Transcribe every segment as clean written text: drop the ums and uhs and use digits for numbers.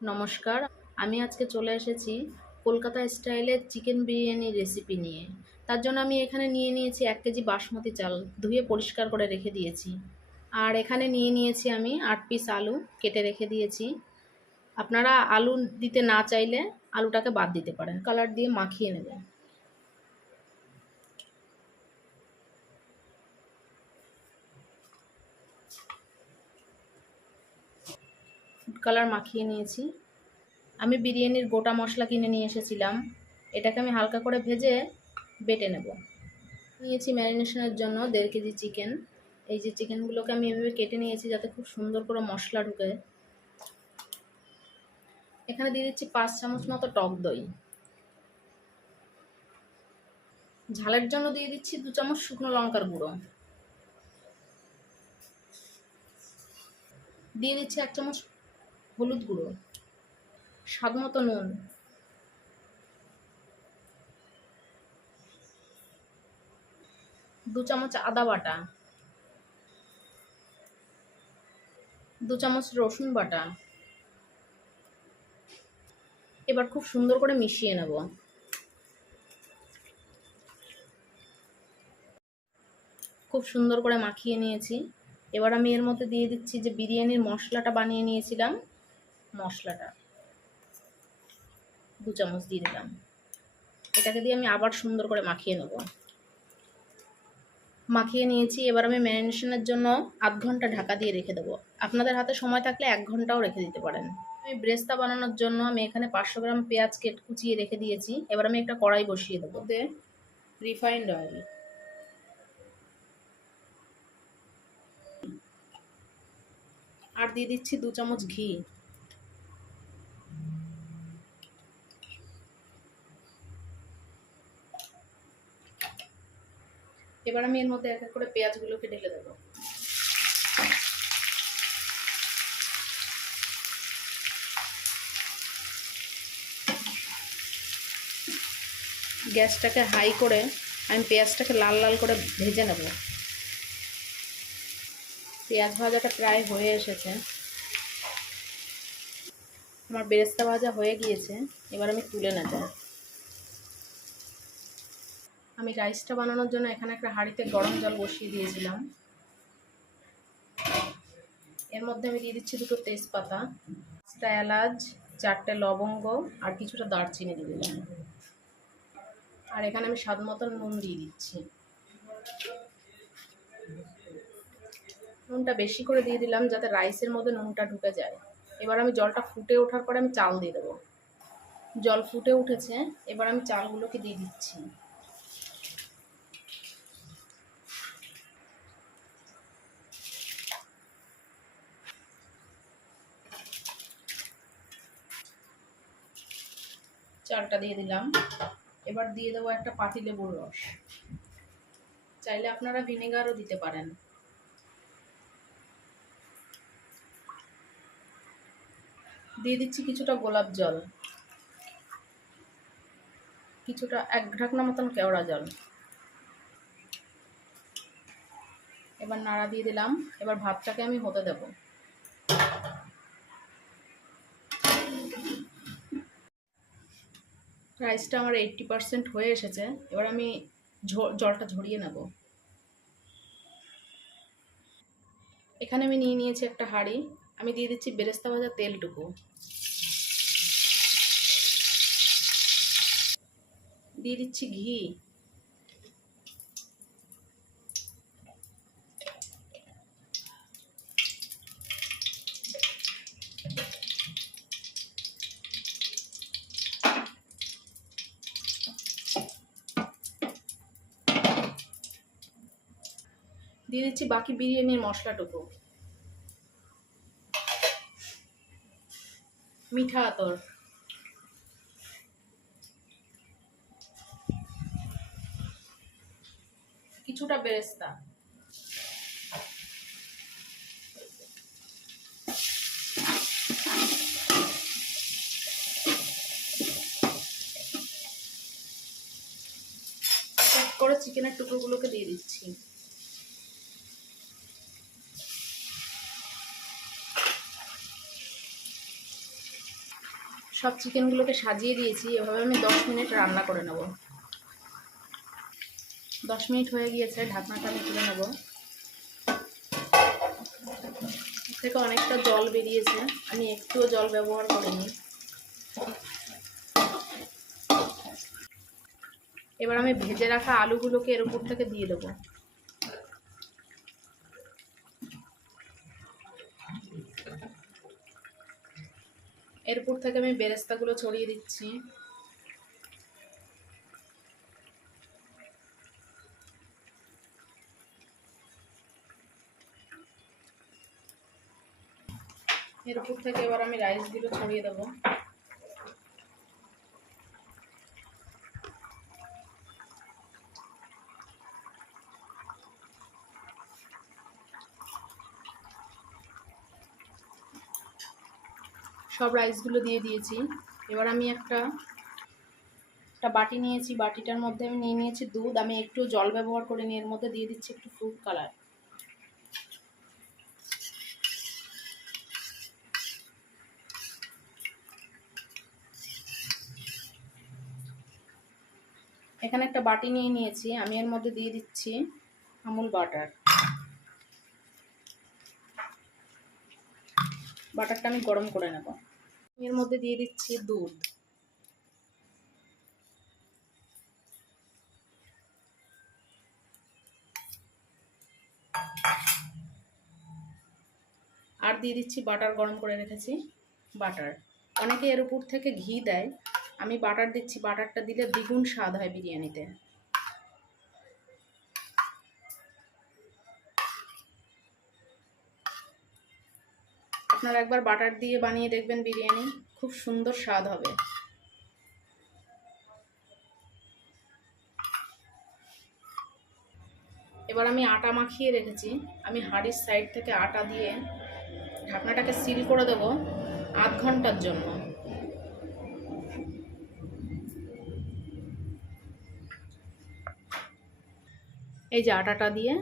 নমস্কার। আমি আজকে চলে এসেছি কলকাতা স্টাইলের চিকেন বিরিয়ানি রেসিপি নিয়ে। তার জন্য আমি এখানে নিয়ে নিয়েছি ১ কেজি বাসমতি চাল, ধুয়ে পরিষ্কার করে রেখে দিয়েছি। আর এখানে নিয়ে নিয়েছি আমি ৮ পিস আলু, কেটে রেখে দিয়েছি। আপনারা আলু দিতে না চাইলে আলুটাকে বাদ দিতে পারেন। কালার দিয়ে মাখিয়ে নেবেন। ফুড কালার মাখিয়ে নিয়েছি। আমি বিরিয়ানির গোটা মশলা কিনে নিয়ে এসেছিলাম। এটাকে আমি হালকা করে ভেজে বেটে নেব। নিয়েছি ম্যারিনেশনের জন্য ১.৫ কেজি চিকেন। এই যে চিকেনগুলোকে আমি এভাবে কেটে নিয়েছি যাতে খুব সুন্দর করে মশলা ঢুকে। এখানে দিয়ে দিচ্ছি ৫ চামচ মতো টক দই। ঝালের জন্য দিয়ে দিচ্ছি ২ চামচ শুকনো লঙ্কার গুঁড়ো। দিয়ে দিচ্ছি ১ চামচ হলুদ গুঁড়ো, স্বাদ মতো নুন, ২ চামচ আদা বাটা, ২ চামচ রসুন বাটা। এবার খুব সুন্দর করে মিশিয়ে নেব। খুব সুন্দর করে মাখিয়ে নিয়েছি। এবার আমি এর মধ্যে দিয়ে দিচ্ছি যে বিরিয়ানির মশলাটা বানিয়ে নিয়েছিলাম, মশলাটা ২ চামচ দিয়ে দিলাম। এটাকে দিয়ে আমি আবার সুন্দর করে মাখিয়ে নেব। মাখিয়ে নিয়েছি। এবার আমি ম্যারিনেশনের জন্য ০.৫ ঘন্টা ঢাকা দিয়ে রেখে দেবো। আপনাদের হাতে সময় থাকলে ১ ঘন্টাও রেখে দিতে পারেন। আমি ব্রেস্তা বানানোর জন্য আমি এখানে ৫০০ গ্রাম পেঁয়াজ কুচিয়ে রেখে দিয়েছি। এবার আমি একটা কড়াই বসিয়ে দেবো। ওতে রিফাইন্ড অয়েল, আর দিয়ে দিচ্ছি ২ চামচ ঘি। এবার আমি এর মধ্যে এক এক করে পেঁয়াজগুলোকে ঢেলে দেবো। গ্যাসটাকে হাই করে আমি পেঁয়াজটাকে লাল লাল করে ভেজে নেব। পেঁয়াজ ভাজাটা প্রায় হয়ে এসেছে। আমার বেরেস্তা ভাজা হয়ে গিয়েছে। এবার আমি তুলে নেব। আমি রাইসটা বানানোর জন্য এখানে একটা হাঁড়িতে গরম জল বসিয়ে দিয়েছিলাম। এর মধ্যে আমি দিয়ে দিচ্ছি ২টো তেজপাতা, ৫টা এলাচ, ৪টে লবঙ্গ আর কিছুটা দারচিনি দিয়ে দিলাম। আর এখানে আমি স্বাদ মতন নুন দিয়ে দিচ্ছি। নুনটা বেশি করে দিয়ে দিলাম যাতে রাইসের মধ্যে নুনটা ঢুকে যায়। এবার আমি জলটা ফুটে ওঠার পরে আমি চাল দিয়ে দেবো। জল ফুটে উঠেছে। এবার আমি চালগুলোকে দিয়ে দিচ্ছি। চালটা দিয়ে দিলাম। এবার দিয়ে দেবো একটা পাতিলেবুর রস। চাইলে আপনারা ভিনেগারও দিতে পারেন। দিয়ে দিচ্ছি কিছুটা গোলাপ জল, কিছুটা ১ ঢাকনা মতন কেওড়া জল। এবার নাড়া দিয়ে দিলাম। এবার ভাতটাকে আমি হতে দেব। রাইসটা আমার 80% হয়ে এসেছে। এবার আমি জলটা ঝরিয়ে নেব। এখানে আমি নিয়ে নিয়েছি একটা হাঁড়ি। আমি দিয়ে দিচ্ছি বেরেস্তা ভাজা তেলটুকু। দিয়ে দিচ্ছি ঘি। দিয়ে দিচ্ছি বাকি বিরিয়ানির মশলাটুকু। মিঠা আতর, কিছুটা বেরেস্তা, এক করে চিকেনের টুকরোগুলোকে দিয়ে দিচ্ছি। সব চিকেনগুলোকে সাজিয়ে দিয়েছি। এভাবে আমি 10 মিনিট রান্না করে নেব। 10 মিনিট হয়ে গিয়েছে, ঢাকনাটা আমি তুলে নেব। থেকে অনেকটা জল বেরিয়েছে, আমি একটুও জল ব্যবহার করিনি। এবার আমি ভেজে রাখা আলুগুলোকে এর উপর থেকে দিয়ে দেবো। এর উপর থেকে আমি বেরেস্তাগুলো ছড়িয়ে দিচ্ছি। এর উপর থেকে এবার আমি রাইসগুলো ছড়িয়ে দেবো। সব রাইসগুলো দিয়ে দিয়েছি। এবার আমি একটা বাটি নিয়েছি, বাটিটার মধ্যে আমি নিয়ে নিয়েছি দুধ। আমি একটু জল ব্যবহার করে নিয়ে এর মধ্যে দিয়ে দিচ্ছি একটু ফুড কালার। এখানে একটা বাটি নিয়ে নিয়েছি, আমি এর মধ্যে দিয়ে দিচ্ছি আমুল বাটার। বাটারটা আমি গরম করে নেব। এর মধ্যে দিয়ে দিচ্ছি দুধ। আর দিয়ে দিচ্ছি বাটার গরম করে রেখেছি, বাটার। অনেকে এর উপর থেকে ঘি দেয়, আমি বাটার দিচ্ছি। বাটারটা দিলে দ্বিগুণ স্বাদ হয় বিরিয়ানিতে। আপনারা একবার বাটার দিয়ে বানিয়ে দেখবেন বিরিয়ানি, খুব সুন্দর স্বাদ হবে। এবার আমি আটা মাখিয়ে রেখেছি, আমি হাঁড়ির সাইড থেকে আটা দিয়ে ঢাকনাটাকে সিল করে দেব আধ ঘন্টার জন্য। এই যে আটাটা দিয়ে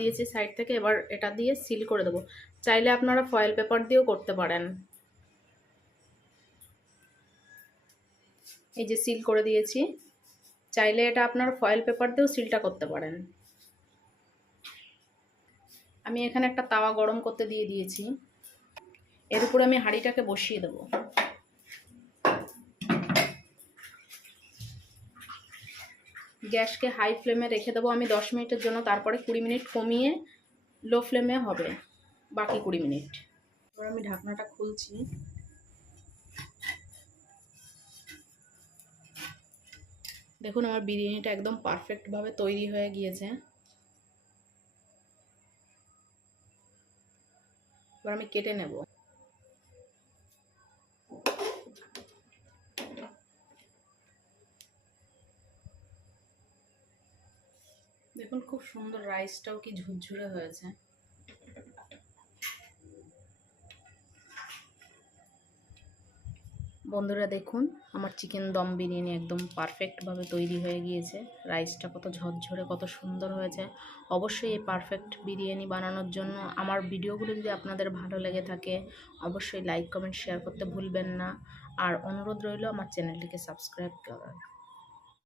দিয়েছি সাইড থেকে, এবার এটা দিয়ে সিল করে দেবো। চাইলে আপনারা ফয়েল পেপার দিয়েও করতে পারেন। এই যে সিল করে দিয়েছি, চাইলে এটা আপনারা ফয়েল পেপার দিয়েও সিলটা করতে পারেন। আমি এখানে একটা তাওয়া গরম করতে দিয়ে দিয়েছি, এর উপরে আমি হাঁড়িটাকে বসিয়ে দেবো। গ্যাসকে হাই ফ্লেমে রেখে দেবো আমি 10 মিনিটের জন্য, তারপরে 20 মিনিট কমিয়ে লো ফ্লেমে হবে বাকি 20 মিনিট। এবার আমি ঢাকনাটা খুলছি। দেখুন আমার বিরিয়ানিটা একদম পারফেক্টভাবে তৈরি হয়ে গিয়েছে। এবার আমি কেটে নেব। দেখুন খুব সুন্দর, রাইসটাও কি ঝুরঝুরে হয়েছে। বন্ধুরা দেখুন আমার চিকেন দম বিরিয়ানি একদম পারফেক্টভাবে তৈরি হয়ে গিয়েছে। রাইসটা কত ঝরঝরে, কত সুন্দর হয়েছে। অবশ্যই এই পারফেক্ট বিরিয়ানি বানানোর জন্য আমার ভিডিওগুলো যদি আপনাদের ভালো লেগে থাকে, অবশ্যই লাইক কমেন্ট শেয়ার করতে ভুলবেন না। আর অনুরোধ রইল আমার চ্যানেলটিকে সাবস্ক্রাইব করার।